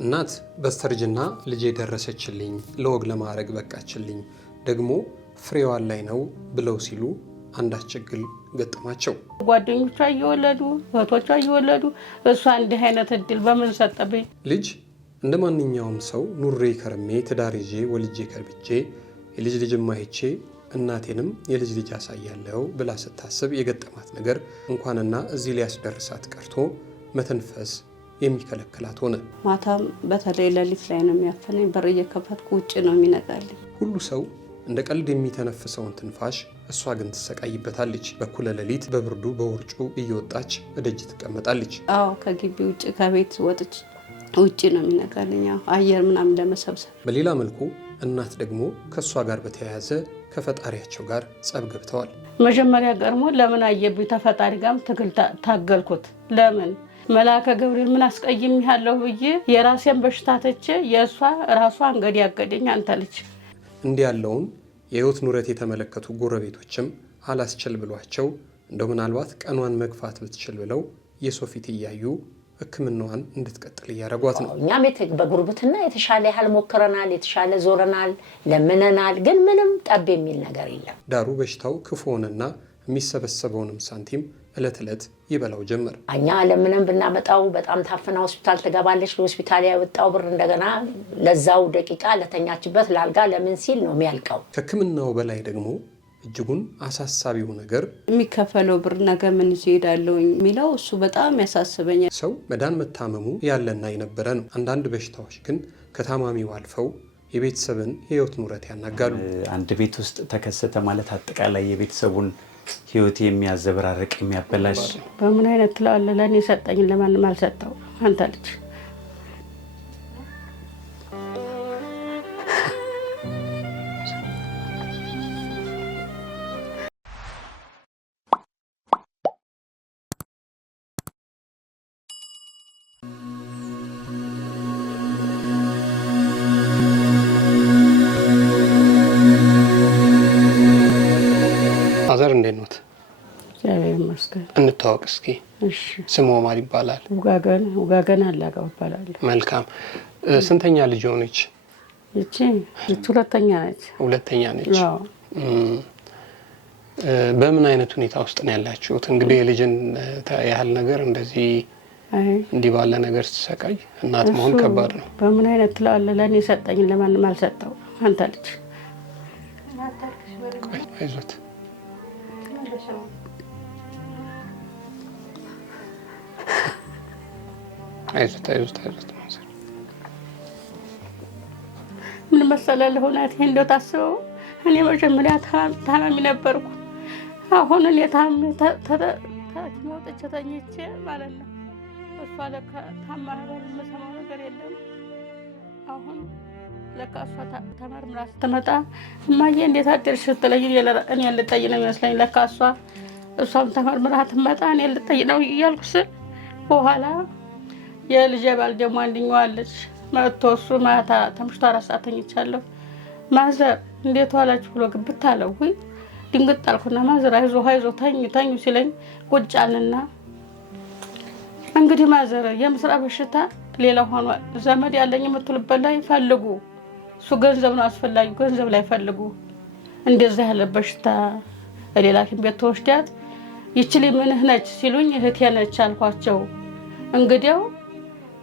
እናት በስተርጅና ልጄ ደረሰችልኝ ለወግ ለማዕረግ በቃችልኝ ደግሞ ፍሬዋን ላይ ነው ብለው ሲሉ አንዳች ችግር ገጠማቸው። ጓደኞቿ እየወለዱ እህቶቿ እየወለዱ እሷ እንዲህ አይነት እድል በምን ሰጠብኝ? ልጅ እንደ ማንኛውም ሰው ኑሬ ከርሜ ትዳር ይዤ ወልጄ ከርብቼ የልጅ ልጅ ማይቼ እናቴንም የልጅ ልጅ አሳያለሁ ብላ ስታስብ የገጠማት ነገር እንኳንና እዚህ ሊያስደርሳት ቀርቶ መተንፈስ የሚከለክላት ሆነ። ማታም በተለይ ሌሊት ላይ ነው የሚያፈነኝ። በር እየከፈትኩ ውጭ ነው የሚነጋልኝ። ሁሉ ሰው እንደ ቀልድ የሚተነፍሰውን ትንፋሽ እሷ ግን ትሰቃይበታለች። በኩለ ሌሊት በብርዱ በውርጩ እየወጣች እደጅ ትቀመጣለች። አዎ ከግቢ ውጭ ከቤት ወጥች ውጭ ነው የሚነጋልኝ አየር ምናምን ለመሰብሰብ። በሌላ መልኩ እናት ደግሞ ከእሷ ጋር በተያያዘ ከፈጣሪያቸው ጋር ጸብ ገብተዋል። መጀመሪያ ገርሞ ለምን አየብኝ ተፈጣሪ ጋርም ትግል ታገልኩት። ለምን መልአከ ገብርኤል ምን አስቀይም ያለው ብዬ የራሴን በሽታ ተቼ የእሷ ራሷ እንግዲህ ያገደኝ አንተ ልጅ። እንዲህ ያለውን የህይወት ኑረት የተመለከቱ ጎረቤቶችም አላስችል ብሏቸው እንደው ምናልባት ቀኗን መግፋት ብትችል ብለው የሰው ፊት እያዩ ሕክምናዋን እንድትቀጥል እያደረጓት ነው። እኛም በጉርብትና የተሻለ ያህል ሞክረናል፣ የተሻለ ዞረናል፣ ለምነናል፣ ግን ምንም ጠብ የሚል ነገር የለም። ዳሩ በሽታው ክፉ ሆነና የሚሰበሰበውንም ሳንቲም እለት እለት ይበላው ጀመር። እኛ ለምንም ብናመጣው በጣም ታፍና ሆስፒታል ትገባለች። ለሆስፒታል ያወጣው ብር እንደገና ለዛው ደቂቃ ለተኛችበት ላልጋ ለምን ሲል ነው የሚያልቀው። ከሕክምናው በላይ ደግሞ እጅጉን አሳሳቢው ነገር የሚከፈለው ብር ነገ ምን ይዤ እሄዳለሁ የሚለው እሱ በጣም ያሳስበኛል። ሰው መዳን መታመሙ ያለና የነበረ ነው። አንዳንድ በሽታዎች ግን ከታማሚው አልፈው የቤተሰብን ህይወት ኑረት ያናጋሉ። አንድ ቤት ውስጥ ተከሰተ ማለት አጠቃላይ የቤተሰቡን ህይወት የሚያዘበራርቅ የሚያበላሽ። በምን አይነት ትላለህ? ለእኔ ሰጠኝ ለማንም አልሰጠው አንተ ልጅ። አዘር እንዴት ነው? እግዚአብሔር ይመስገን። እንታወቅ እስኪ። እሺ። ስሙ ማን ይባላል? ውጋገን አላጋው ይባላል። መልካም። ስንተኛ ልጅ ሆነች? እቺ ሁለተኛ ነች። ሁለተኛ ነች። አዎ። በምን አይነት ሁኔታ ውስጥ ነው ያላችሁት? እንግዲህ የልጅን ያህል ነገር እንደዚህ እንዲህ ባለ ነገር ስትሰቃይ እናት መሆን ከባድ ነው። በምን አይነት ትላለህ? ለእኔ ሰጠኝ ለማንም አልሰጠው አንተ ልጅ። አይዞት አይዞት። ምን መሰለህ ለሆናት እንደው ታስበው እኔ መጀመሪያ ታማሚ ነበርኩ። አሁን እኔ ታመውጥቼ ተኝቼ ማለት ነው። እሷ ለካ ታማራል የምሰማው ነገር የለም። አሁን ለካ እሷ ተመርምራ ስትመጣ እማዬ እንዴት አደርሽ ስትለኝ እኔ ልጠይቅ ነው የሚመስለኝ። ለካ እሷም ተመርምራ ትመጣ እኔ ልጠይቅ ነው እያልኩ ስል በኋላ የልጄ ባል ደግሞ አንድኛው አለች መጥቶ እሱ ማታ ተምሽቶ 4 ሰዓት ተኝቻለሁ። ማዘር እንዴት ዋላችሁ ብሎ ግብት አለው። ወይ ድንግጥ አልኩና ማዘር አይዞህ ተኙ ሲለኝ ቁጭ አልና እንግዲህ ማዘር የምስራ በሽታ ሌላ ሆኗል። ዘመድ ያለኝ የምትልበት ላይ ፈልጉ። እሱ ገንዘብ ነው አስፈላጊው፣ ገንዘብ ላይ ፈልጉ። እንደዛ ያለ በሽታ ሌላ ሐኪም ቤት ተወስዳት ይችል ምንህ ነች ሲሉኝ እህቴ ነች አልኳቸው። እንግዲያው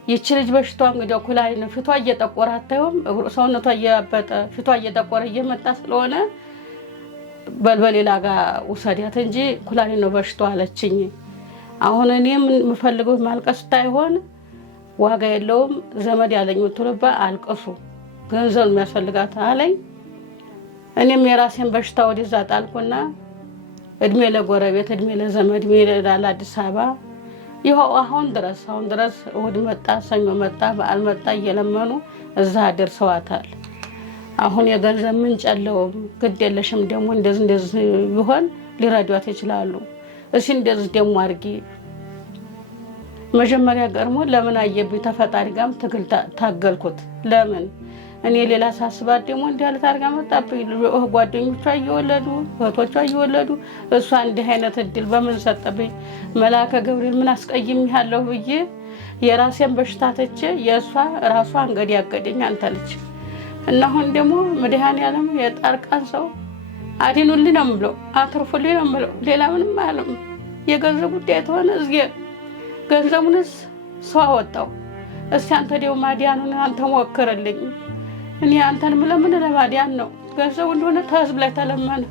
ይችል ልጅ በሽታው እንግዲያው ኩላይ ነው። ፊቷ እየጠቆረ አታዩም? ሰውነቷ እያበጠ ፊቷ እየጠቆረ እየመጣ ስለሆነ በሌላ ጋር ውሰዳት እንጂ ኩላይ ነው በሽታው አለችኝ። አሁን እኔም የምፈልገው ማልቀስ ታይሆን ዋጋ የለውም። ዘመድ ያለኝ ወጥቶባ አልቀሱ ገንዘብ የሚያስፈልጋት አለኝ። እኔም የራሴን በሽታ ወደዛ ጣልኩና እድሜ ለጎረቤት እድሜ ለዘመድ እድሜ ለአዲስ አበባ ይኸው አሁን ድረስ እሑድ መጣ፣ ሰኞ መጣ፣ በዓል መጣ እየለመኑ እዛ ደርሰዋታል። አሁን የገንዘብ ምንጭ የለውም። ግድ የለሽም ደግሞ እንደዚህ ቢሆን ሊረዷት ይችላሉ። እሺ እንደዚህ ደግሞ አድርጊ። መጀመሪያ ገርሞ ለምን አየብኝ ተፈጣሪ ጋርም ትግል ታገልኩት። ለምን እኔ ሌላ ሳስባት ደግሞ እንዲህ ያለ ታርጋ መጣብኝ። ጓደኞቿ እየወለዱ እህቶቿ እየወለዱ እሷ እንዲህ አይነት እድል በምን ሰጠብኝ? መልአከ ገብርኤል ምን አስቀይም ያለው ብዬ የራሴን በሽታ ትቼ የእሷ ራሷ እንግዲህ ያገደኝ አንተ ልጅ እና አሁን ደግሞ መድኃኒዓለም የጣርቃን ሰው አድኑልኝ ነው የምለው፣ አትርፉልኝ ነው የምለው። ሌላ ምንም አለም። የገንዘብ ጉዳይ ተሆነ እዚህ ገንዘቡንስ ሰው አወጣው። እስቲ አንተ ደግሞ ማዲያኑን አንተ ሞክርልኝ። እኔ አንተን ምለምን ለማዲያን ነው። ገንዘቡ እንደሆነ ከህዝብ ላይ ተለመነ።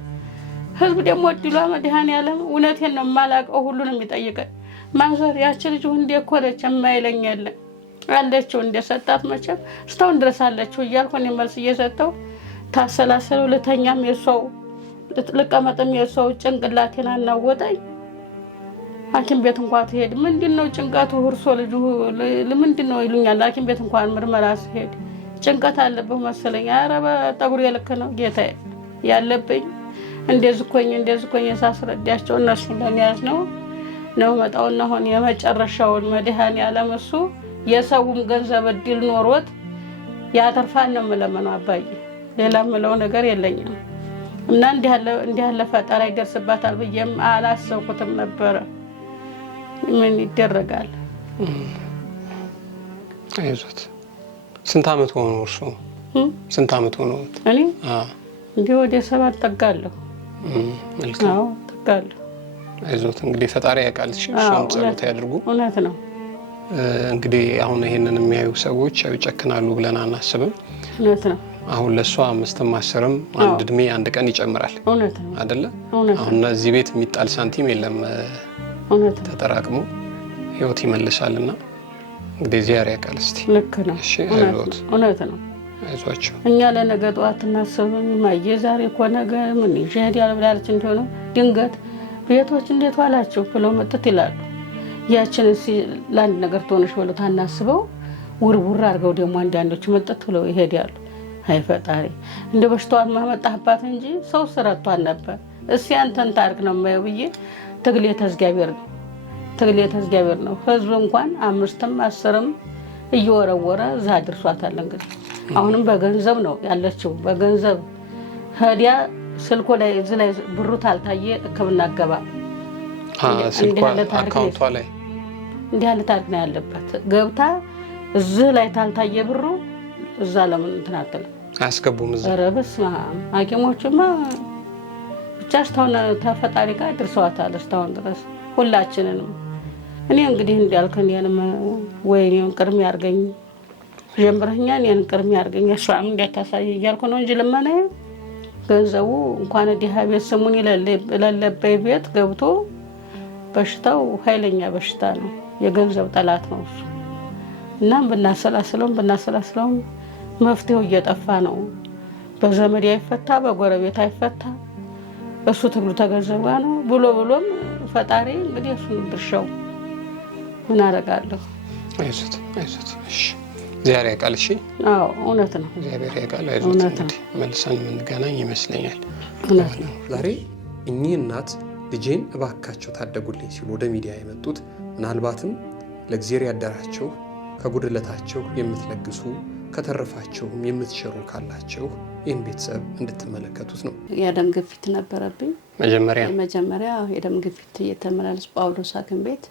ህዝብ ደግሞ እድሏ መድኃኒዓለም እውነቴን ነው የማላውቀው ሁሉንም የሚጠይቀኝ ማዘር ያቺ ልጅ እንደ ኮለች የማይለኝ የለ አለችው እንደሰጣት መቼም እስካሁን ድረስ አለችው እያልኩ እኔ መልስ እየሰጠው ታሰላሰለው ልተኛም የሰው ልቀመጥም የሰው ጭንቅላቴን አናወጠኝ። ሐኪም ቤት እንኳን ትሄድ ምንድነው ጭንቀቱ እርሶ ልጁ ለምንድን ነው ይሉኛል። ሐኪም ቤት እንኳን ምርመራ ሲሄድ ጭንቀት አለበት መሰለኝ። ኧረ በጠጉር የልክ ነው ጌታዬ ያለብኝ። እንደዚህ ኮኝ ሳስረዳቸው እነሱ ለሚያዝ ነው መጣውና አሁን የመጨረሻውን መድኃኒዓለም እሱ የሰውም ገንዘብ እድል ኖሮት ያተርፋን ነው የምለምነው አባዬ። ሌላ የምለው ነገር የለኝም እና እንዲህ ያለ ፈጠራ ይደርስባታል ብዬም አላሰብኩትም ነበረ። ምን ይደረጋል? አይዞት። ስንት ዓመት ሆኖ እርሱ? ስንት ዓመት ሆኖ? እኔ እንዲህ ወደ 7 ጠጋለሁ። መልካም ጠጋለሁ። አይዞት እንግዲህ ፈጣሪ ያውቃል። እሱም ጸሎት ያድርጉ። እውነት ነው። እንግዲህ አሁን ይሄንን የሚያዩ ሰዎች ይጨክናሉ ብለን አናስብም። እውነት ነው። አሁን ለሷ 5ም 10ም አንድ እድሜ አንድ ቀን ይጨምራል። እውነት ነው አይደለ? አሁን እዚህ ቤት የሚጣል ሳንቲም የለም። እውነት ተጠራቅሞ ህይወት ይመልሳልና እንግዲህ ዚያር ያውቃል። እስቲ ልክ ነው። እሺ አይዞት። እውነት ነው። አይዟቸው። እኛ ለነገ ጠዋት እናስብን ማየ ዛሬ እኮ ነገ ምን ይሄድ ያልብላለች እንደሆነ ድንገት ቤቶች እንዴት ዋላችሁ ብለው መጥት ይላሉ። ያችን ለአንድ ነገር ትሆነሽ ብለው ታናስበው ውርውር አድርገው ደግሞ አንዳንዶች መጥት ብለው ይሄዳሉ። አይ ፈጣሪ እንደ በሽታዋን ማመጣህባት እንጂ ሰው ስረቷን ነበር። እስኪ አንተን ታሪክ ነው የማየው ብዬ ትግሌ ተዝጋቢር ነው። ህዝብ እንኳን 5ም 10ም እየወረወረ እዛ አድርሷታል። እንግዲህ አሁንም በገንዘብ ነው ያለችው። በገንዘብ ሄዲያ ስልኮ ላይ እዚህ ላይ ብሩ ታልታየ ሕክምና ገባ ስልኳ አካውንቷ ላይ እንዲህ ያለ ታሪክ ነው ያለበት። ገብታ እዚህ ላይ ታልታየ ብሩ እዛ ለምን እንትን አትልም? አያስገቡም እዛ። ኧረ በስመ አብ። ሐኪሞቹማ ብቻ እስካሁን ተፈጣሪ ጋር ድርሰዋታል እስካሁን ድረስ ሁላችንንም። እኔ እንግዲህ እንዳልክ እኔንም ወይኔን ቅድሚያ አድርገኝ ጀምረኛ እኔን ቅድሚያ አድርገኝ እሷም እንዳታሳይ እያልኩ ነው እንጂ ልመናዬ ገንዘቡ እንኳን ዲሃ ቤት ስሙን ለለበይ ቤት ገብቶ በሽታው ኃይለኛ በሽታ ነው። የገንዘብ ጠላት ነው እሱ እና ብናሰላስለው መፍትሄው እየጠፋ ነው። በዘመድ አይፈታ፣ በጎረቤት አይፈታ። እሱ ትግሉ ተገንዘብ ጋር ነው ብሎም ፈጣሪ እንግዲህ እሱን ድርሻው ምን አደርጋለሁ። አይዞት። እሺ እግዚአብሔር ያውቃል። እሺ አዎ እውነት ነው። እግዚአብሔር ያውቃል። አይዞት። እንግዲህ መልሰን የምንገናኝ ይመስለኛል። ዛሬ እኚህ እናት ልጄን እባካቸው ታደጉልኝ ሲሉ ወደ ሚዲያ የመጡት ምናልባትም ለእግዚአብሔር ያደራቸው ከጉድለታቸው የምትለግሱ ከተረፋቸውም የምትሸሩ ካላቸው ይህን ቤተሰብ እንድትመለከቱት ነው። የደም ግፊት ነበረብኝ። መጀመሪያ የደም ግፊት እየተመላለስ ጳውሎስ ሐኪም ቤት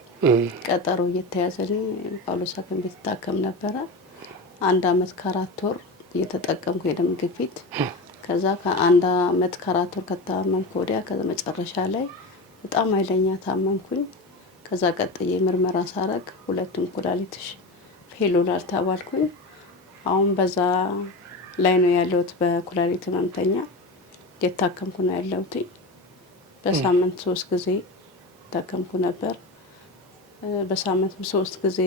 ቀጠሮ እየተያዘልኝ ጳውሎስ ሐኪም ቤት ታከም ነበረ። 1 ዓመት ከ4 ወር እየተጠቀምኩ የደም ግፊት ከዛ ከ1 ዓመት ከ4 ወር ከታመምኩ ወዲያ ከመጨረሻ ላይ በጣም ኃይለኛ ታመምኩኝ። ከዛ ቀጥዬ ምርመራ ሳረግ 2ቱም ኩላሊትሽ ፌሎላር ተባልኩኝ። አሁን በዛ ላይ ነው ያለሁት። በኩላሊት ህመምተኛ እየታከምኩ ነው ያለሁት። በሳምንት 3 ጊዜ ታከምኩ ነበር። በሳምንት 3 ጊዜ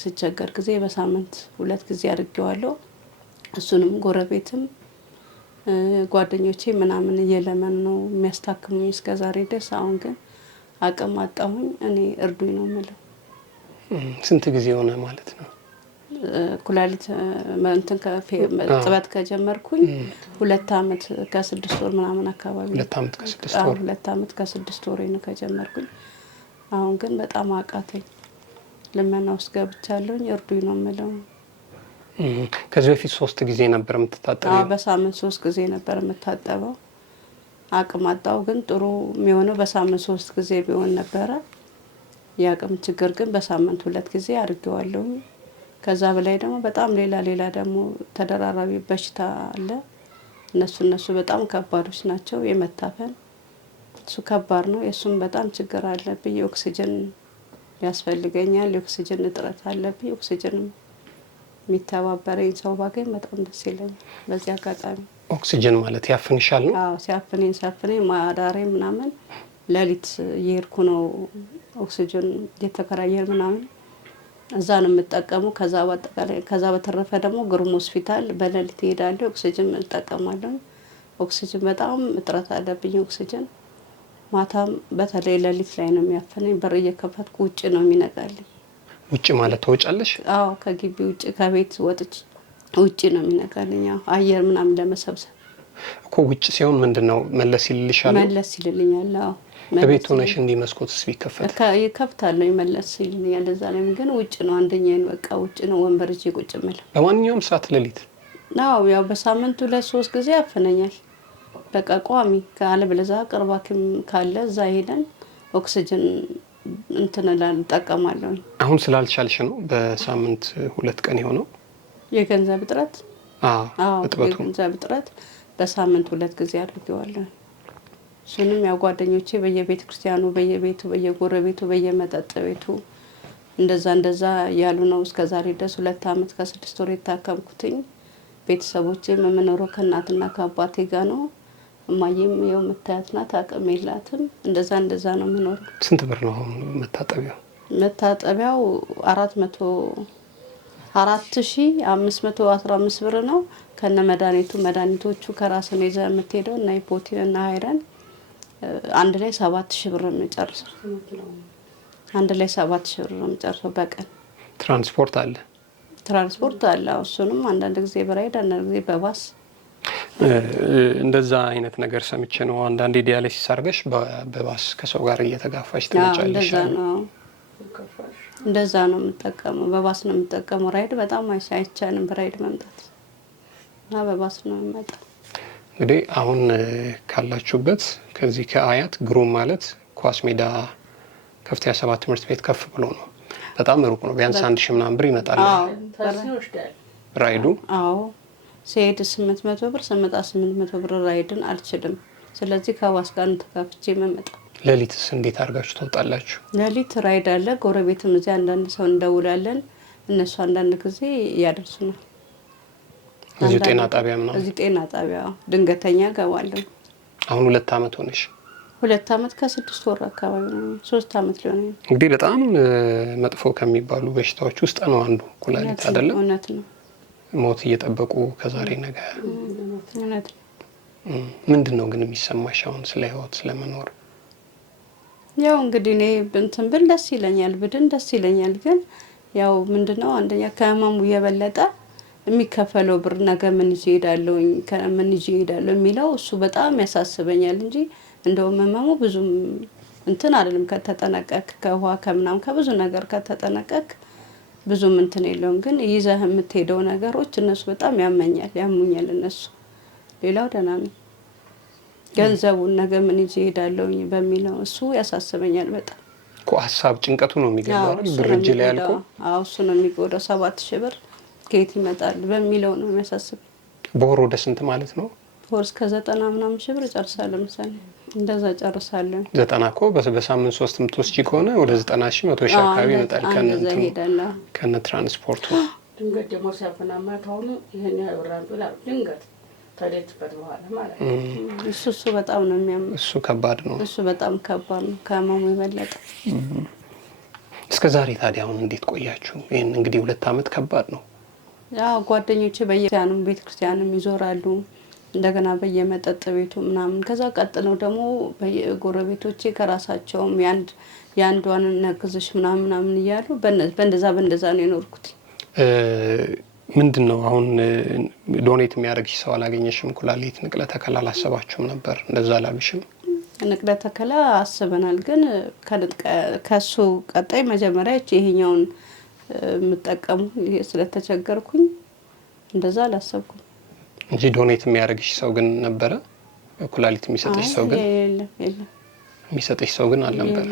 ስቸገር ጊዜ በሳምንት 2 ጊዜ አድርጌዋለሁ። እሱንም ጎረቤትም ጓደኞቼ ምናምን እየለመኑ ነው የሚያስታክሙኝ እስከዛሬ ድረስ። አሁን ግን አቅም አጣሁኝ። እኔ እርዱኝ ነው የምለው። ስንት ጊዜ ሆነ ማለት ነው? ኩላሊት እንትን ጥበት ከጀመርኩኝ 2 ዓመት ከ6 ወር ምናምን አካባቢ። 2 ዓመት ከ6 ወር 2 ዓመት ከ6 ወር ነው ከጀመርኩኝ። አሁን ግን በጣም አቃተኝ። ልመና ውስጥ ገብቻለሁኝ። እርዱኝ ነው የምለው። ከዚህ በፊት 3 ጊዜ ነበር የምትታጠበው? በሳምንት 3 ጊዜ ነበር የምታጠበው። አቅም አጣሁ። ግን ጥሩ የሚሆነው በሳምንት 3 ጊዜ ቢሆን ነበረ። የአቅም ችግር ግን በሳምንት 2 ጊዜ አድርጌዋለሁ። ከዛ በላይ ደግሞ በጣም ሌላ ደግሞ ተደራራቢ በሽታ አለ። እነሱ በጣም ከባዶች ናቸው። የመታፈን እሱ ከባድ ነው። የእሱም በጣም ችግር አለብኝ። ኦክሲጅን ያስፈልገኛል። የኦክሲጅን እጥረት አለብኝ። ኦክሲጅን የሚተባበረኝ ሰው ባገኝ በጣም ደስ ይለኛል። በዚህ አጋጣሚ ኦክሲጅን ማለት ያፍንሻል ነው? አዎ፣ ሲያፍነኝ ማዳሬ ምናምን ሌሊት እየሄድኩ ነው ኦክሲጅን እየተከራየን ምናምን እዛ ነው የምጠቀሙ። ከዛ በተረፈ ደግሞ ግሩም ሆስፒታል በሌሊት እሄዳለሁ፣ ኦክሲጅን እጠቀማለሁ። ኦክሲጅን በጣም እጥረት አለብኝ። ኦክሲጅን ማታም በተለይ ሌሊት ላይ ነው የሚያፈነኝ። በር እየከፈትኩ ውጭ ነው የሚነቃልኝ። ውጭ ማለት ትወጫለሽ? አዎ፣ ከግቢ ውጭ ከቤት ወጥቼ ውጭ ነው የሚነቃልኝ። አየር ምናምን ለመሰብሰብ እኮ ውጭ ሲሆን ምንድነው መለስ ይልልሻል? መለስ ይልልኛል። አዎ፣ በቤት ሆነሽ እንዲህ መስኮትስ ቢከፈት ይከፍታለሁ፣ መለስ ይልልኛል። እዛ ላይ ግን ውጭ ነው አንደኛዬን በቃ ውጭ ነው ወንበር ይዤ ቁጭ የምለው። በማንኛውም ሰዓት ሌሊት? አዎ፣ ያው በሳምንት 2-3 ጊዜ ያፈነኛል በቃ ቋሚ። ካለበለዚያ ቅርብ ሐኪም ካለ እዛ ሄደን ኦክሲጅን እንጠቀማለሁ። አሁን ስላልቻልሽ ነው በሳምንት 2 ቀን የሆነው? የገንዘብ እጥረት? አዎ፣ የገንዘብ እጥረት በሳምንት 2 ጊዜ አድርጌዋለሁ። እሱንም ያው ጓደኞቼ በየቤተ ክርስቲያኑ፣ በየቤቱ፣ በየጎረቤቱ፣ በየመጠጥ ቤቱ እንደዛ ያሉ ነው እስከዛሬ ድረስ 2 ዓመት ከ6 ወር የታከምኩትኝ። ቤተሰቦቼም የምኖረው ከእናትና ከአባቴ ጋር ነው። እማዬም ይኸው የምታያት ናት፣ አቅም የላትም። እንደዛ ነው የምኖረው። ስንት ብር ነው አሁን መታጠቢያው? መታጠቢያው 4,515 ብር ነው ከነ መድኃኒቶቹ ከራስን ይዘ የምትሄደው እና ኢፖቲን እና አይረን አንድ ላይ 7,000 ብር ነው የሚጨርሰው። አንድ ላይ 7,000 ብር ነው የሚጨርሰው በቀን። ትራንስፖርት አለ? ትራንስፖርት አለ። እሱንም አንዳንድ ጊዜ በራይድ አንዳንድ ጊዜ በባስ። እንደዛ አይነት ነገር ሰምቼ ነው። አንዳንዴ ዲያሊሲስ አድርገሽ በባስ ከሰው ጋር እየተጋፋሽ ትመጫለሽ። እንደዛ ነው የምጠቀመው። በባስ ነው የምጠቀመው። ራይድ በጣም አይቻልም በራይድ መምጣት እና በባስ ነው የምመጣው። እንግዲህ አሁን ካላችሁበት ከዚህ ከአያት ግሩም ማለት ኳስ ሜዳ ከፍተኛ 7 ትምህርት ቤት ከፍ ብሎ ነው። በጣም ሩቅ ነው። ቢያንስ 1,000 ምናምን ብር ይመጣል ራይዱ። አዎ፣ ሲሄድ 800 ብር ስመጣ 800 ብር ራይድን አልችልም። ስለዚህ ከባስ ጋር ተካፍቼ መመጣ። ሌሊትስ እንዴት አድርጋችሁ ትወጣላችሁ? ሌሊት ራይድ አለ። ጎረቤትም እዚህ አንዳንድ ሰው እንደውላለን። እነሱ አንዳንድ ጊዜ ያደርሱናል። እዚህ ጤና ጣቢያ ምናምን? እዚህ ጤና ጣቢያ ድንገተኛ ገባለሁ። አሁን 2 ዓመት ሆነሽ? 2 ዓመት ከ6 ወር አካባቢ ነው። 3 ዓመት ሊሆን ነው። እንግዲህ በጣም መጥፎ ከሚባሉ በሽታዎች ውስጥ ነው አንዱ ኩላሊት አይደለም? እውነት ነው። ሞት እየጠበቁ ከዛሬ ነገ። እውነት ነው። ምንድን ነው ግን የሚሰማሽ አሁን ስለ ህይወት ስለመኖር? ያው እንግዲህ እኔ እንትን ብል ደስ ይለኛል፣ ብድን ደስ ይለኛል። ግን ያው ምንድነው አንደኛ ከህመሙ የበለጠ የሚከፈለው ብር ነገ ምን ይዤ እሄዳለሁ የሚለው እሱ በጣም ያሳስበኛል እንጂ እንደውም ህመሙ ብዙም እንትን አይደለም። ከተጠነቀቅ ከውሃ ከምናም ከብዙ ነገር ከተጠነቀቅ ብዙም እንትን የለውም። ግን ይዘህ የምትሄደው ነገሮች እነሱ በጣም ያሙኛል እነሱ። ሌላው ደህና ነው። ገንዘቡን ነገ ምን ይዤ እሄዳለሁ በሚለው እሱ ያሳስበኛል በጣም። እኮ ሀሳብ ጭንቀቱ ነው የሚገባው አይደል? ብር እጅ ላይ ያልኩ። አዎ፣ እሱ ነው የሚጎዳው። 7,000 ብር ከየት ይመጣል በሚለው ነው የሚያሳስበኝ። በወር ወደ ስንት ማለት ነው? በወር እስከ 90 ምናምን ሺህ ብር ጨርሳለሁ። ምሳሌ እንደዛ ጨርሳለሁ። 90 እኮ በሳምንት 3 የምትወስጂ ከሆነ ወደ 90 ሺህ 100 ሺህ አካባቢ ይመጣል ከነ ትራንስፖርቱ። ድንገት ደግሞ ሲያፈናማ ከሆነ ይሄን ያህል ብር አንጥላ ድንገት ተለጥፈት በኋላ ማለት ነው። እሱ በጣም ነው የሚያም። እሱ ከባድ ነው። እሱ በጣም ከባድ ነው ከህመሙ የበለጠ። እስከ ዛሬ ታዲያ አሁን እንዴት ቆያችሁ? ይሄን እንግዲህ 2 ዓመት ከባድ ነው። ያው ጓደኞቼ ቤተክርስቲያንም ይዞራሉ፣ እንደገና በየመጠጥ ቤቱ ምናምን። ከዛ ቀጥለው ደግሞ በየጎረቤቶቼ ከራሳቸውም ያንዷን ነግዝሽ ምናምን እያሉ በእንደዛ ነው የኖርኩት። ምንድነው አሁን ዶኔት የሚያደርግሽ ሰው አላገኘሽም? ኩላሊት ንቅለ ተከላ አላሰባችሁም ነበር? እንደዛ አላሉሽም? ንቅለ ተከላ አስበናል፣ ግን ከሱ ቀጣይ መጀመሪያ ይሄኛውን የምጠቀሙ ስለተቸገርኩኝ እንደዛ አላሰብኩም እንጂ ዶኔት የሚያደርግሽ ሰው ግን ነበረ? ኩላሊት የሚሰጥሽ ሰው ግን? የለም። የሚሰጥሽ ሰው ግን አልነበረ?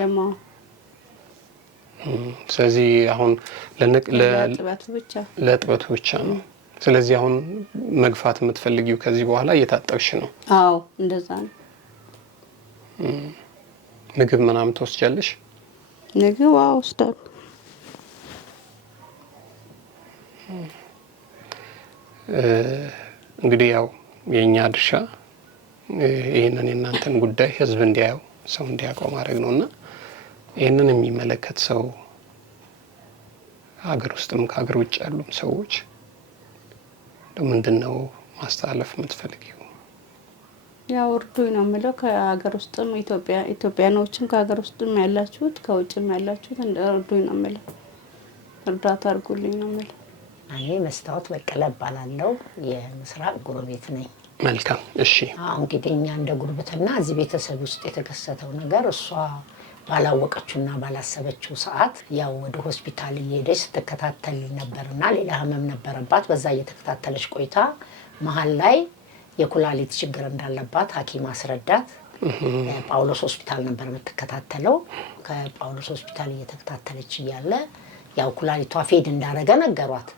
ስለዚህ አሁን ለጥበቱ ብቻ ነው። ስለዚህ አሁን መግፋት የምትፈልጊው ከዚህ በኋላ እየታጠብሽ ነው? አዎ እንደዛ ነው። ምግብ ምናምን ትወስጃለሽ? ምግብ ወስዳለሁ። እንግዲህ ያው የኛ ድርሻ ይሄንን የእናንተን ጉዳይ ህዝብ እንዲያየው ሰው እንዲያውቀው ማድረግ ነውና ይሄንን የሚመለከት ሰው ሀገር ውስጥም ከሀገር ውጭ ያሉም ሰዎች ምንድነው ማስተላለፍ የምትፈልጊው? ያው እርዱኝ ነው የምለው። ከሀገር ውስጥም ኢትዮጵያኖችም ከሀገር ውስጥም ያላችሁት ከውጭም ያላችሁት እርዱኝ ነው የምለው። እርዳታ አድርጉልኝ ነው የምለው። እኔ መስታወት በቀለ እባላለሁ። የምስራቅ ጎረቤት ነኝ። መልካም እሺ። እንግዲህ እኛ እንደ ጉርብትና እዚህ ቤተሰብ ውስጥ የተከሰተው ነገር እሷ ባላወቀችውና ባላሰበችው ሰዓት ያው ወደ ሆስፒታል እየሄደች ስትከታተል ነበርና ሌላ ህመም ነበረባት። በዛ እየተከታተለች ቆይታ መሀል ላይ የኩላሊት ችግር እንዳለባት ሐኪም አስረዳት። ጳውሎስ ሆስፒታል ነበር የምትከታተለው። ከጳውሎስ ሆስፒታል እየተከታተለች እያለ ያው ኩላሊቷ ፌድ እንዳረገ ነገሯት።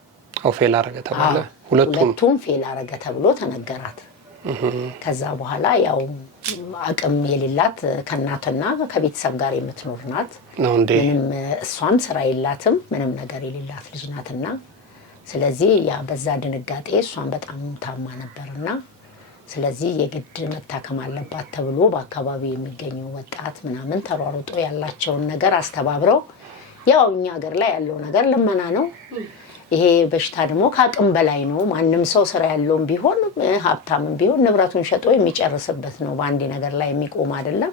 ፌል አረገ ተባለ። ሁለቱም ፌል አረገ ተብሎ ተነገራት። ከዛ በኋላ ያው አቅም የሌላት ከእናትና ከቤተሰብ ጋር የምትኖር ናት። ምንም እሷም ስራ የላትም፣ ምንም ነገር የሌላት ልጅ ናትና ስለዚህ ያ በዛ ድንጋጤ እሷም በጣም ታማ ነበርና ስለዚህ የግድ መታከም አለባት ተብሎ በአካባቢው የሚገኙ ወጣት ምናምን ተሯሩጦ ያላቸውን ነገር አስተባብረው ያው እኛ ሀገር ላይ ያለው ነገር ልመና ነው። ይሄ በሽታ ደግሞ ከአቅም በላይ ነው። ማንም ሰው ስራ ያለውም ቢሆን ሀብታምም ቢሆን ንብረቱን ሸጦ የሚጨርስበት ነው። በአንድ ነገር ላይ የሚቆም አይደለም።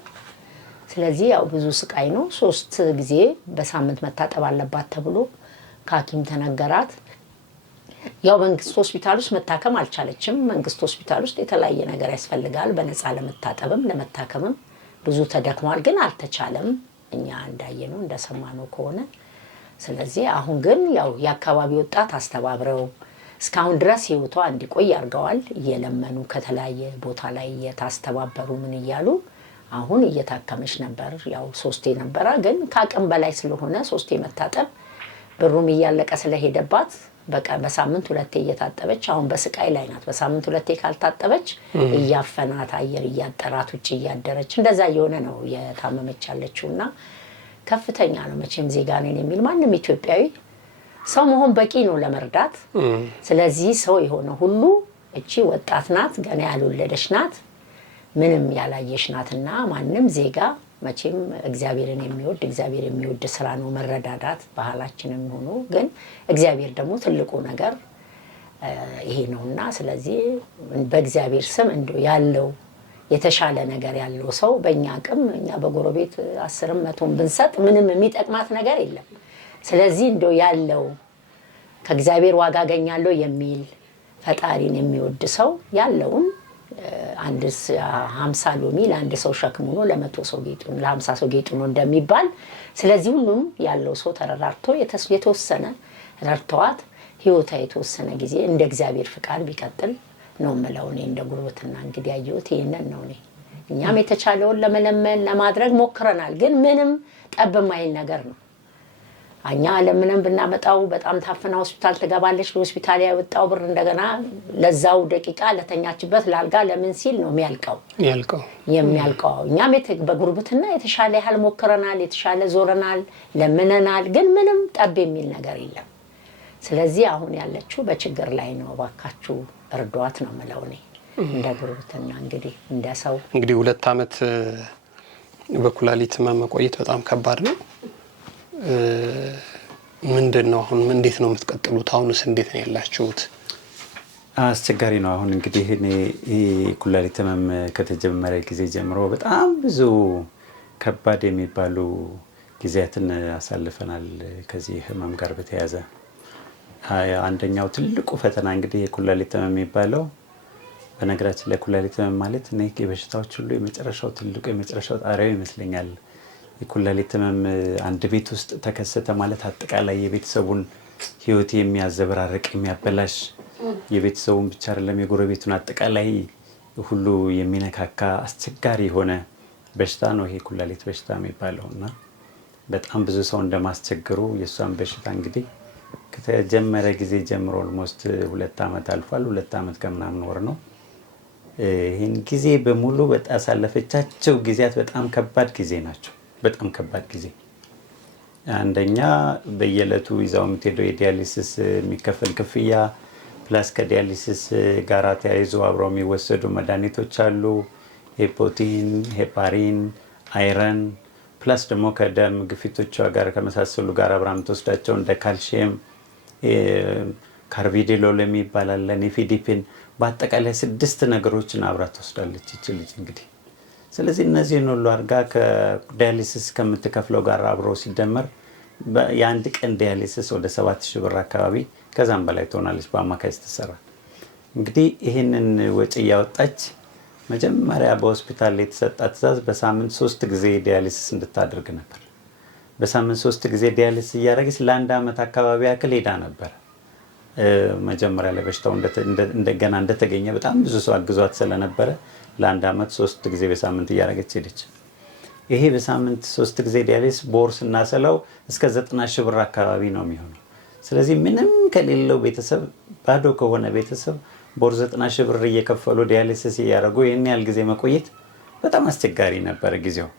ስለዚህ ያው ብዙ ስቃይ ነው። 3 ጊዜ በሳምንት መታጠብ አለባት ተብሎ ከሐኪም ተነገራት። ያው መንግስት ሆስፒታል ውስጥ መታከም አልቻለችም። መንግስት ሆስፒታል ውስጥ የተለያየ ነገር ያስፈልጋል። በነፃ ለመታጠብም ለመታከምም ብዙ ተደክሟል፣ ግን አልተቻለም። እኛ እንዳየነው እንደሰማነው ከሆነ ስለዚህ አሁን ግን ያው የአካባቢ ወጣት አስተባብረው እስካሁን ድረስ ህይወቷ እንዲቆይ አድርገዋል። እየለመኑ ከተለያየ ቦታ ላይ እየታስተባበሩ ምን እያሉ አሁን እየታከመች ነበር። ያው 3 ነበረ፣ ግን ከአቅም በላይ ስለሆነ 3 መታጠብ ብሩም እያለቀ ስለሄደባት በቃ በሳምንት 2 እየታጠበች አሁን በስቃይ ላይ ናት። በሳምንት 2 ካልታጠበች እያፈናት አየር እያጠራት ውጭ እያደረች እንደዛ እየሆነ ነው የታመመች ያለችውና ከፍተኛ ነው። መቼም ዜጋ ነን የሚል ማንም ኢትዮጵያዊ ሰው መሆን በቂ ነው ለመርዳት። ስለዚህ ሰው የሆነ ሁሉ እቺ ወጣት ናት፣ ገና ያልወለደች ናት፣ ምንም ያላየሽ ናትና ማንም ዜጋ መቼም እግዚአብሔርን የሚወድ ስራ ነው መረዳዳት ባህላችንም ሆኖ፣ ግን እግዚአብሔር ደግሞ ትልቁ ነገር ይሄ ነውና ስለዚህ በእግዚአብሔር ስም እንደው ያለው የተሻለ ነገር ያለው ሰው በእኛ አቅም እኛ በጎረቤት 10 100 ብንሰጥ ምንም የሚጠቅማት ነገር የለም። ስለዚህ እንደው ያለው ከእግዚአብሔር ዋጋ አገኛለሁ የሚል ፈጣሪን የሚወድ ሰው ያለውን አንድ 50 ሎሚ ለአንድ ሰው ሸክም ሆኖ ለ100 ሰው ጌጡ ለ50 ሰው ጌጡ ነው እንደሚባል ስለዚህ ሁሉም ያለው ሰው ተረራርቶ የተወሰነ ረድተዋት ህይወታ የተወሰነ ጊዜ እንደ እግዚአብሔር ፍቃድ ቢቀጥል ነው የምለው። እኔ እንደ ጉርብትና እንግዲህ ያየሁት ይሄንን ነው። እኛም የተቻለውን ለመለመን ለማድረግ ሞክረናል፣ ግን ምንም ጠብ የማይል ነገር ነው። እኛ ለምንም ብናመጣው በጣም ታፍና ሆስፒታል ትገባለች። ለሆስፒታል ያወጣው ብር እንደገና ለዛው ደቂቃ ለተኛችበት ላልጋ ለምን ሲል ነው የሚያልቀው። እኛም በጉርብትና የተሻለ ያህል ሞክረናል፣ የተሻለ ዞረናል፣ ለምነናል፣ ግን ምንም ጠብ የሚል ነገር የለም። ስለዚህ አሁን ያለችው በችግር ላይ ነው። ባካችሁ እርዷት ነው የምለው እኔ እንደ ጉርብትና። እንግዲህ እንደ ሰው 2 ዓመት በኩላሊት መቆየት በጣም ከባድ ነው። ምንድነው አሁን እንዴት ነው የምትቀጥሉት? አሁንስ እንዴት ነው ያላችሁት? አስቸጋሪ ነው። አሁን እንግዲህ እኔ ኩላሊት ህመም ከተጀመረ ጊዜ ጀምሮ በጣም ብዙ ከባድ የሚባሉ ጊዜያትን አሳልፈናል ከዚህ ህመም ጋር በተያያዘ። አንደኛው ትልቁ ፈተና እንግዲህ የኩላሊት ህመም የሚባለው በነገራችን ላይ ኩላሊት ህመም ማለት እኔ የበሽታዎች ሁሉ የመጨረሻው ትልቁ የመጨረሻው ጣሪያው ይመስለኛል። የኩላሊት ህመም አንድ ቤት ውስጥ ተከሰተ ማለት አጠቃላይ የቤተሰቡን ህይወት የሚያዘበራርቅ የሚያበላሽ የቤተሰቡን ብቻ አይደለም የጎረቤቱን አጠቃላይ ሁሉ የሚነካካ አስቸጋሪ የሆነ በሽታ ነው ይሄ ኩላሊት በሽታ የሚባለውና በጣም ብዙ ሰው እንደማስቸግሩ የሷን በሽታ እንግዲህ ከተጀመረ ጊዜ ጀምሮ ኦልሞስት 2 ዓመት አልፏል። 2 ዓመት ከምናምን ወር ነው። ይህን ጊዜ በሙሉ ያሳለፈቻቸው ጊዜያት በጣም ከባድ ጊዜ ናቸው። በጣም ከባድ ጊዜ። አንደኛ በየዕለቱ ይዛው የምትሄደው የዲያሊሲስ የሚከፈል ክፍያ ፕላስ ከዲያሊሲስ ጋር ተያይዞ አብረው የሚወሰዱ መድኃኒቶች አሉ። ሄፓቲን፣ ሄፓሪን፣ አይረን ፕላስ ደግሞ ከደም ግፊቶቿ ጋር ከመሳሰሉ ጋር አብራ የምትወስዳቸው እንደ ካልሽየም፣ ካርቢዲሎል የሚባል ኒፊዲፒን በአጠቃላይ 6 ነገሮችን አብራ ትወስዳለች ይች ልጅ እንግዲህ። ስለዚህ እነዚህን ሁሉ አድርጋ ከዲያሊሲስ ከምትከፍለው ጋር አብሮ ሲደመር የአንድ ቀን ዲያሊሲስ ወደ 7000 ብር አካባቢ ከዛም በላይ ትሆናለች በአማካይ ስትሰራ። እንግዲህ ይህንን ወጪ እያወጣች መጀመሪያ በሆስፒታል የተሰጣ ትእዛዝ በሳምንት 3 ጊዜ ዲያሊሲስ እንድታደርግ ነበር። በሳምንት 3 ጊዜ ዲያሊሲስ እያደረገች ለ1 ዓመት አካባቢ ያክል ሄዳ ነበር። መጀመሪያ ላይ በሽታው እንደገና እንደተገኘ በጣም ብዙ ሰው አግዟት ስለነበረ ለ1 ዓመት 3 ጊዜ በሳምንት እያደረገች ሄደች። ይሄ በሳምንት 3 ጊዜ ዲያሊሲስ በወር ስናሰላው እስከ 90,000 ብር አካባቢ ነው የሚሆነው። ስለዚህ ምንም ከሌለው ቤተሰብ ባዶ ከሆነ ቤተሰብ በወር 90,000 ብር እየከፈሉ ዲያሊሲስ እያደረጉ ይህን ያህል ጊዜ መቆየት በጣም አስቸጋሪ ነበር ጊዜው።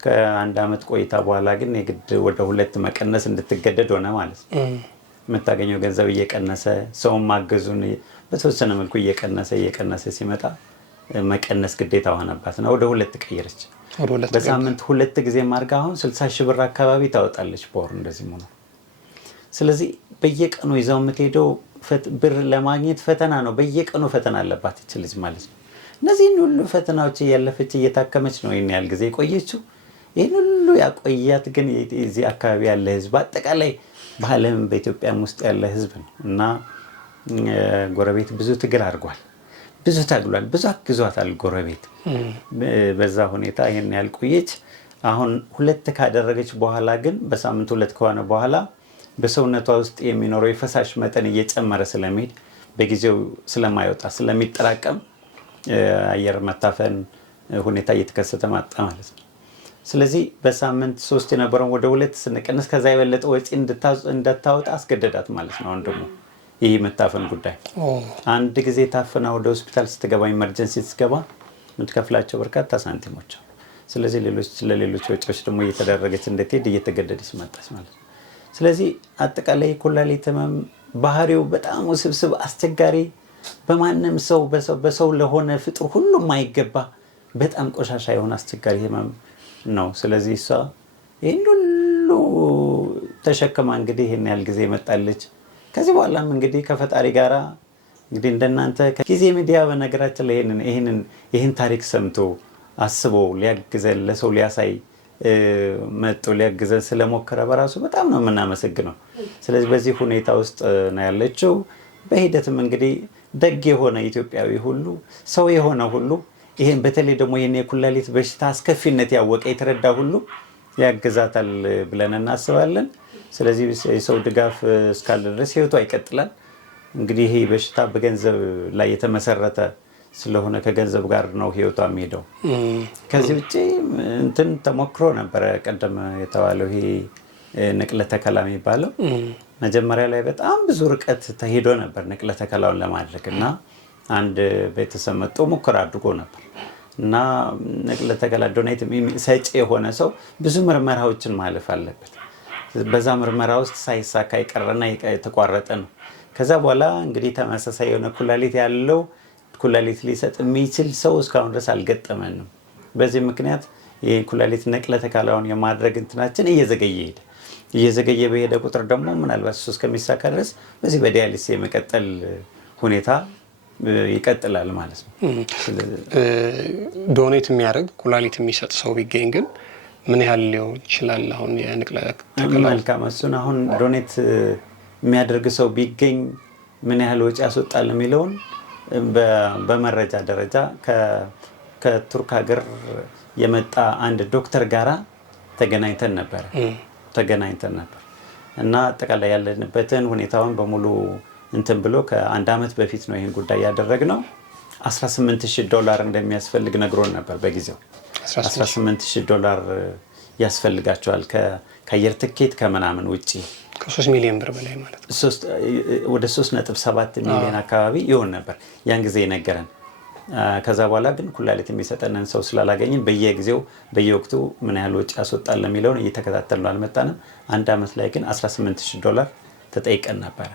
ከ1 ዓመት ቆይታ በኋላ ግን የግድ ወደ 2 መቀነስ እንድትገደድ ሆነ ማለት ነው። የምታገኘው ገንዘብ እየቀነሰ ሰውን ማገዙን በተወሰነ መልኩ እየቀነሰ ሲመጣ መቀነስ ግዴታ ሆነባት ነው ወደ 2 ቀየረች። በሳምንት 2 ጊዜ ማርጋ አሁን 60,000 ብር አካባቢ ታወጣለች በወር እንደዚህ ነው። ስለዚህ በየቀኑ ይዛው የምትሄደው ብር ለማግኘት ፈተና ነው። በየቀኑ ፈተና አለባት ይች ልጅ ማለት ነው። እነዚህን ሁሉ ፈተናዎች እያለፈች እየታከመች ነው ይህን ያህል ጊዜ የቆየችው። ይህን ሁሉ ያቆያት ግን እዚህ አካባቢ ያለ ህዝብ አጠቃላይ በዓለም በኢትዮጵያም ውስጥ ያለ ህዝብ ነው እና ጎረቤት ብዙ ትግል አድርጓል፣ ብዙ ታግሏል፣ ብዙ አግዟታል ጎረቤት። በዛ ሁኔታ ይህን ያህል ቆየች። አሁን 2 ካደረገች በኋላ ግን በሳምንት 2 ከሆነ በኋላ በሰውነቷ ውስጥ የሚኖረው የፈሳሽ መጠን እየጨመረ ስለሚሄድ በጊዜው ስለማይወጣ ስለሚጠራቀም አየር መታፈን ሁኔታ እየተከሰተ መጣ ማለት ነው። ስለዚህ በሳምንት 3 የነበረውን ወደ 2 ስንቀንስ ከዛ የበለጠ ወጪ እንድታወጣ አስገደዳት ማለት ነው። አሁን ደግሞ ይህ መታፈን ጉዳይ አንድ ጊዜ ታፍና ወደ ሆስፒታል ስትገባ ኢመርጀንሲ ስትገባ የምትከፍላቸው በርካታ ሳንቲሞች። ስለዚህ ለሌሎች ወጪዎች ደግሞ እየተደረገች እንድትሄድ እየተገደደች መጣች ማለት ነው። ስለዚህ አጠቃላይ የኩላሊት ህመም ባህሪው በጣም ውስብስብ፣ አስቸጋሪ፣ በማንም ሰው በሰው ለሆነ ፍጡር ሁሉ የማይገባ በጣም ቆሻሻ የሆነ አስቸጋሪ ህመም ነው። ስለዚህ እሷ ይህን ሁሉ ተሸክማ እንግዲህ ይህን ያህል ጊዜ መጣለች። ከዚህ በኋላም እንግዲህ ከፈጣሪ ጋራ እንግዲህ እንደናንተ ከጊዜ ሚዲያ በነገራችን ላይ ይህን ታሪክ ሰምቶ አስቦ ሊያግዘን ለሰው ሊያሳይ መጥቶ ሊያግዘን ስለሞከረ በራሱ በጣም ነው የምናመሰግነው። ስለዚህ በዚህ ሁኔታ ውስጥ ነው ያለችው። በሂደትም እንግዲህ ደግ የሆነ ኢትዮጵያዊ ሁሉ ሰው የሆነ ሁሉ ይሄን በተለይ ደግሞ ይሄን የኩላሊት በሽታ አስከፊነት ያወቀ የተረዳ ሁሉ ያግዛታል ብለን እናስባለን። ስለዚህ የሰው ድጋፍ እስካለ ድረስ ህይወቷ ይቀጥላል። እንግዲህ ይሄ በሽታ በገንዘብ ላይ የተመሰረተ ስለሆነ ከገንዘብ ጋር ነው ህይወቷ የሚሄደው። ከዚህ ውጪ ተሞክሮ ነበረ ቀደም የተባለው ይሄ ንቅለ ተከላ የሚባለው መጀመሪያ ላይ በጣም ብዙ ርቀት ተሄዶ ነበር ንቅለ ተከላውን ለማድረግ እና አንድ ቤተሰብ መጥቶ ሙከራ አድርጎ ነበር እና ንቅለ ተከላ ዶኔት ሰጪ የሆነ ሰው ብዙ ምርመራዎችን ማለፍ አለበት። በዛ ምርመራ ውስጥ ሳይሳካ ይቀርና የተቋረጠ ነው። ከዛ በኋላ እንግዲህ ተመሳሳይ የሆነ ኩላሊት ያለው ኩላሊት ሊሰጥ የሚችል ሰው እስካሁን ድረስ አልገጠመንም። በዚህ ምክንያት የኩላሊት ንቅለ ተከላውን የማድረግ እንትናችን እየዘገየ በሄደ ቁጥር ደግሞ ምናልባት እሱ እስከሚሳካ ድረስ በዚህ በዲያሊሲስ የመቀጠል ሁኔታ ይቀጥላል ማለት ነው። ዶኔት የሚያደርግ ኩላሊት የሚሰጥ ሰው ቢገኝ ግን ምን ያህል ሊሆን ይችላል? አሁን የንቅለ ተከላ መልካም እሱን አሁን ዶኔት የሚያደርግ ሰው ቢገኝ ምን ያህል ወጪ ያስወጣል የሚለውን በመረጃ ደረጃ ከቱርክ ሀገር የመጣ አንድ ዶክተር ጋራ ተገናኝተን ነበር እና አጠቃላይ ያለንበትን ሁኔታውን በሙሉ እንትን ብሎ ከ1 ዓመት በፊት ነው ይህን ጉዳይ ያደረግነው። $18,000 እንደሚያስፈልግ ነግሮን ነበር በጊዜው። $18,000 ያስፈልጋቸዋል ከአየር ትኬት ከምናምን ውጪ ከ3 ሚሊዮን ብር በላይ ማለት ነው። ወደ 3.7 ሚሊዮን አካባቢ ይሆን ነበር ያን ጊዜ ነገረን። ከዛ በኋላ ግን ኩላሊት የሚሰጠንን ሰው ስላላገኘን በየጊዜው በየወቅቱ ምን ያህል ወጪ ያስወጣል የሚለውን እየተከታተልን አልመጣንም። አንድ አመት ላይ ግን $18,000 ተጠይቀን ነበር።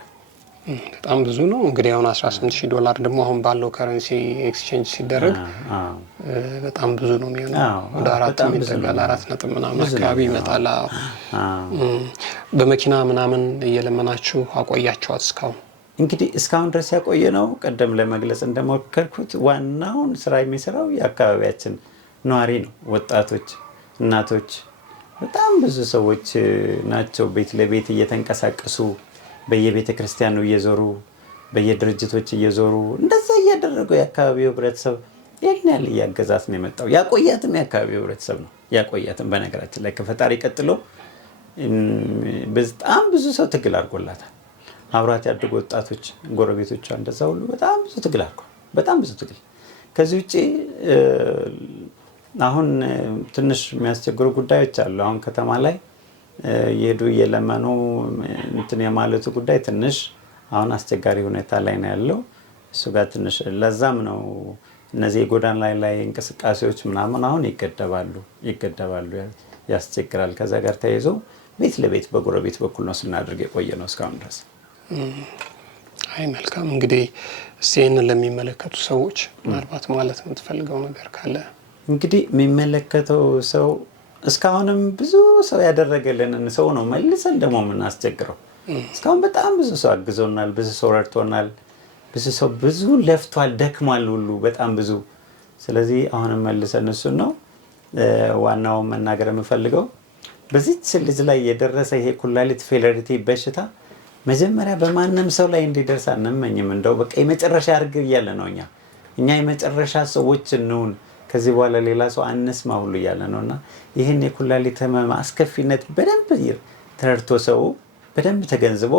በጣም ብዙ ነው እንግዲህ አሁን $18,000 ደግሞ አሁን ባለው ከረንሲ ኤክስቼንጅ ሲደረግ በጣም ብዙ ነው የሚሆነው። ወደ 4 ምናምን አካባቢ ይመጣል። በመኪና ምናምን እየለመናችሁ አቆያችኋት እስካሁን? እንግዲህ እስካሁን ድረስ ያቆየ ነው። ቀደም ለመግለጽ እንደሞከርኩት ዋናውን ስራ የሚሰራው የአካባቢያችን ነዋሪ ነው። ወጣቶች፣ እናቶች፣ በጣም ብዙ ሰዎች ናቸው ቤት ለቤት እየተንቀሳቀሱ በየቤተ ክርስቲያኑ እየዞሩ በየድርጅቶች እየዞሩ እንደዛ እያደረጉ የአካባቢው ህብረተሰብ ያን ያህል እያገዛት ነው የመጣው። ያቆያትም የአካባቢው ህብረተሰብ ነው ያቆያትም። በነገራችን ላይ ከፈጣሪ ቀጥሎ በጣም ብዙ ሰው ትግል አድርጎላታል። አብራት ያደጉ ወጣቶች ጎረቤቶቿ እንደዛ ሁሉ በጣም ብዙ ትግል አድርጓል። በጣም ብዙ ትግል። ከዚህ ውጪ አሁን ትንሽ የሚያስቸግሩ ጉዳዮች አሉ። አሁን ከተማ ላይ የሄዱ እየለመኑ እንትን የማለቱ ጉዳይ ትንሽ አሁን አስቸጋሪ ሁኔታ ላይ ነው ያለው። እሱ ጋር ትንሽ ለዛም ነው እነዚህ የጎዳና ላይ እንቅስቃሴዎች ምናምን አሁን ይገደባሉ፣ ያስቸግራል። ከዛ ጋር ተያይዞ ቤት ለቤት በጎረቤት በኩል ነው ስናደርግ የቆየ ነው እስካሁን ድረስ። አይ መልካም። እንግዲህ ይህንን ለሚመለከቱ ሰዎች ምናልባት ማለት የምትፈልገው ነገር ካለ? እንግዲህ የሚመለከተው ሰው እስካሁንም ብዙ ሰው ያደረገልንን ሰው ነው መልሰን ደግሞ የምናስቸግረው። እስካሁን በጣም ብዙ ሰው አግዞናል፣ ብዙ ሰው ረድቶናል፣ ብዙ ሰው ብዙ ለፍቷል፣ ደክሟል ሁሉ በጣም ብዙ። ስለዚህ አሁንም መልሰን እሱን ነው ዋናው መናገር የምፈልገው። በዚህች ልጅ ላይ የደረሰ ይሄ ኩላሊት ፌለሪቲ በሽታ መጀመሪያ በማንም ሰው ላይ እንዲደርስ አንመኝም። እንደው በቃ የመጨረሻ ያርግ እያለ ነው እኛ የመጨረሻ ሰዎች እንሁን፣ ከዚህ በኋላ ሌላ ሰው አንስማ ሁሉ እያለ ነውና ይህን የኩላሊት ህመም አስከፊነት በደንብ ተረድቶ ሰው በደንብ ተገንዝቦ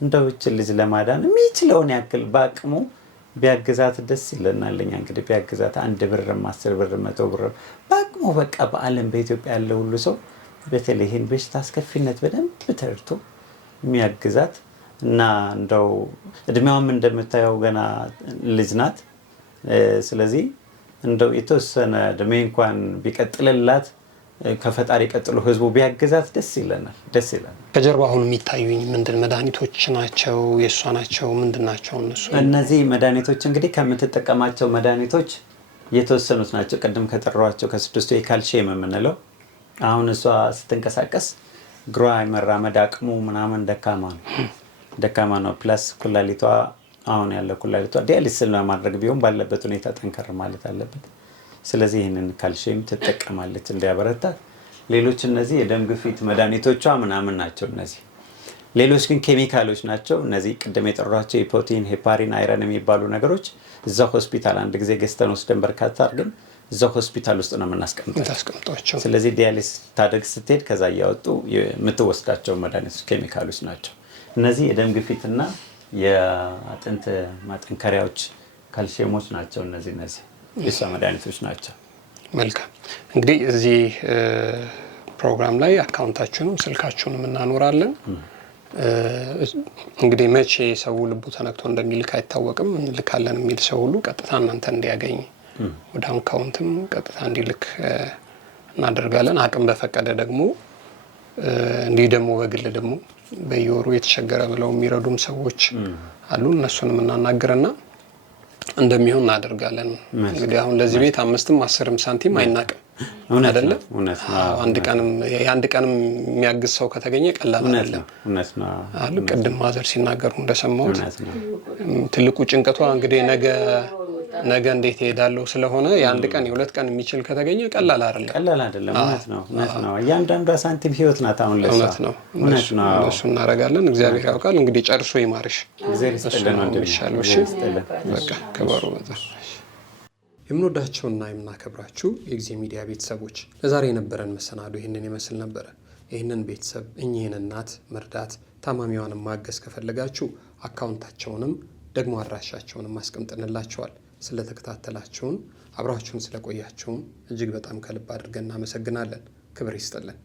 እንደው እችን ልጅ ለማዳን የሚችለውን ያክል በአቅሙ ቢያግዛት ደስ ይለናል። እኛ እንግዲህ ቢያግዛት 1 ብርም 10 ብርም 100 ብርም በአቅሙ በቃ በዓለም በኢትዮጵያ ያለ ሁሉ ሰው በተለይ ይህን በሽታ አስከፊነት በደንብ ተረድቶ የሚያግዛት እና እንደው እድሜዋም እንደምታየው ገና ልጅ ናት። ስለዚህ እንደው የተወሰነ እድሜ እንኳን ቢቀጥልላት ከፈጣሪ ቀጥሎ ህዝቡ ቢያግዛት ደስ ይለናል። ከጀርባ አሁን የሚታዩኝ ምንድን መድኃኒቶች ናቸው? የእሷ ናቸው? ምንድን ናቸው እነሱ? እነዚህ መድኃኒቶች እንግዲህ ከምትጠቀማቸው መድኃኒቶች የተወሰኑት ናቸው። ቅድም ከጠሯቸው ከ6ቱ የካልሽየም የምንለው አሁን እሷ ስትንቀሳቀስ ግሯ የመራመድ አቅሙ ምናምን ደካማ ነው። ፕላስ ኩላሊቷ አሁን ያለው ኩላሊቷ ዲያሊሲስ ለማድረግ ቢሆን ባለበት ሁኔታ ጠንከር ማለት አለበት። ስለዚህ ይህንን ካልሽየም ትጠቀማለች እንዲያበረታት። ሌሎች እነዚህ የደም ግፊት መድኃኒቶቿ ምናምን ናቸው። እነዚህ ሌሎች ግን ኬሚካሎች ናቸው። እነዚህ ቅድም የጠሯቸው የፕሮቲን፣ ሄፓሪን፣ አይረን የሚባሉ ነገሮች እዛው ሆስፒታል አንድ ጊዜ ገዝተን ወስደን በርካታ አድርገን እዛው ሆስፒታል ውስጥ ነው የምናስቀምጣቸው። ስለዚህ ዲያሊሲስ ታደርግ ስትሄድ ከዛ እያወጡ የምትወስዳቸው መድኃኒቶች ኬሚካሎች ናቸው። እነዚህ የደም ግፊትና የአጥንት ማጠንከሪያዎች ካልሽየሞች ናቸው። እነዚህ የሷ መድኃኒቶች ናቸው። መልካም እንግዲህ እዚህ ፕሮግራም ላይ አካውንታችሁንም ስልካችሁንም እናኖራለን። እንግዲህ መቼ ሰው ልቡ ተነክቶ እንደሚልክ አይታወቅም። እንልካለን የሚል ሰው ሁሉ ቀጥታ እናንተ እንዲያገኝ ወደ አካውንትም ቀጥታ እንዲልክ እናደርጋለን። አቅም በፈቀደ ደግሞ እንዲህ ደግሞ በግል ደግሞ በየወሩ የተቸገረ ብለው የሚረዱም ሰዎች አሉ። እነሱንም እናናግርና እንደሚሆን እናደርጋለን። እንግዲህ አሁን ለዚህ ቤት 5ም 10ም ሳንቲም አይናቅም አይደለም። አንድ ቀንም የሚያግዝ ሰው ከተገኘ ቀላል አይደለም። አሉ ቅድም ማዘር ሲናገሩ እንደሰማሁት ትልቁ ጭንቀቷ እንግዲህ ነገ እንዴት እሄዳለሁ ስለሆነ የአንድ ቀን የሁለት ቀን የሚችል ከተገኘ ቀላል አይደለም። እውነት ነው። እያንዳንዷ ሳንቲም ህይወት ናት። አሁን እውነት ነው። እሱ እናደርጋለን። እግዚአብሔር ያውቃል። እንግዲህ ጨርሶ ይማርሽ። በቃ ከበሩ የምንወዳቸውና የምናከብራችሁ የጊዜ ሚዲያ ቤተሰቦች ለዛሬ የነበረን መሰናዶ ይህንን ይመስል ነበረ። ይህንን ቤተሰብ እኚህን እናት መርዳት ታማሚዋንም ማገዝ ከፈለጋችሁ አካውንታቸውንም ደግሞ አድራሻቸውንም አስቀምጠንላችኋል። ስለተከታተላችሁን አብራችሁን ስለቆያችሁን እጅግ በጣም ከልብ አድርገን እናመሰግናለን። ክብር ይስጥልን።